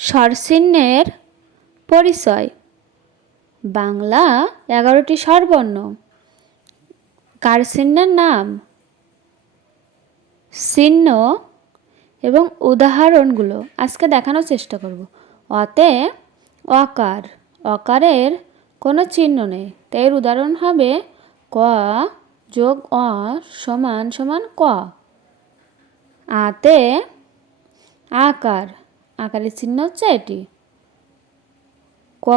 স্বরচিহ্নের পরিচয়। বাংলা এগারোটি স্বরবর্ণ। কার চিহ্নের নাম, চিহ্ন এবং উদাহরণগুলো আজকে দেখানোর চেষ্টা করব। অতে অকার। অকারের কোনো চিহ্ন নেই। তাই এর উদাহরণ হবে ক যোগ অ সমান সমান ক। আতে আকার। আকারের চিহ্ন হচ্ছে এটি। ক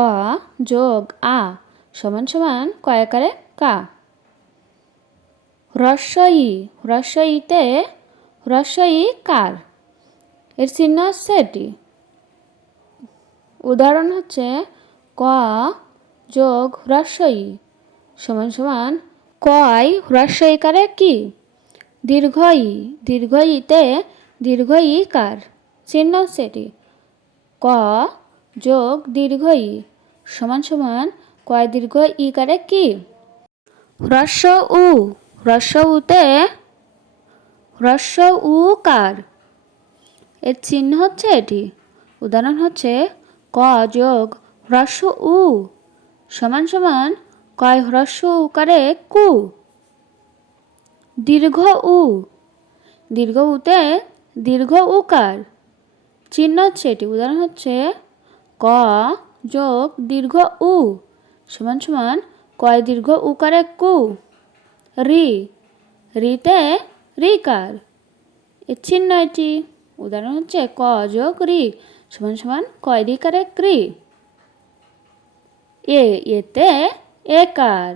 যোগ আ সমান সমান কয়াকারে কা। হ্রস্বই হ্রস্বইতে হ্রস্বই কার? এর চিহ্ন হচ্ছে এটি। উদাহরণ হচ্ছে ক যোগ হ্রস্বই সমান সমান কয় কারে কি? দীর্ঘই দীর্ঘইতে দীর্ঘই কার। চিহ্ন এটি। ক যোগ দীর্ঘ ই সমান সমান কয় দীর্ঘ ই কারে কি? হ্রস্ব উ, হ্রস্ব উতে হ্রস্ব উ কার? এর চিহ্ন হচ্ছে এটি। উদাহরণ হচ্ছে ক যোগ হ্রস্ব উ সমান সমান কয় হ্রস্ব উকারে কু? দীর্ঘ উ। দীর্ঘ উতে দীর্ঘ উকার চিহ্ন হচ্ছে এটি উদাহরণ হচ্ছে ক যোগ দীর্ঘ উ সমান সমান কয় দীর্ঘ উকারে কু? রি। রিতে রিকার এর চিহ্ন এটি। উদাহরণ হচ্ছে ক যোগ রি সমান সমান কয় রিকারে ক্রি এ, এতে একার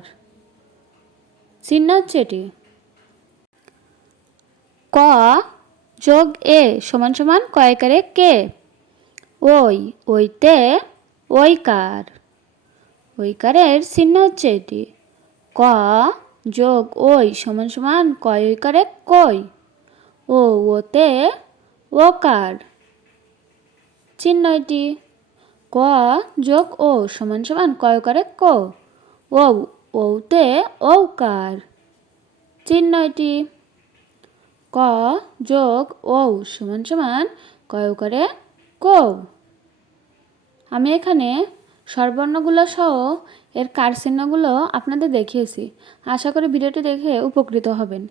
চিহ্ন হচ্ছে এটি। ক যোগ এ সমান সমান কয়কারে কে? ওই, ওইতে ওইকার। ওইকারের চিহ্ন হচ্ছে এটি। ক যোগ ওই সমান সমান কয় ওইকারে কই? ও, ওতে ওকার। চিহ্ন এটি। ক যোগ ও সমান সমান কয় করে ক? ও, ওতে ঔকার চিহ্ন এটি। ক, যোগ ও সমান সমান কয় করে, কৌ আমি এখানে স্বরবর্ণগুলো সহ এর কারচিহ্নগুলো আপনাদের দেখিয়েছি। আশা করি ভিডিওটি দেখে উপকৃত হবেন।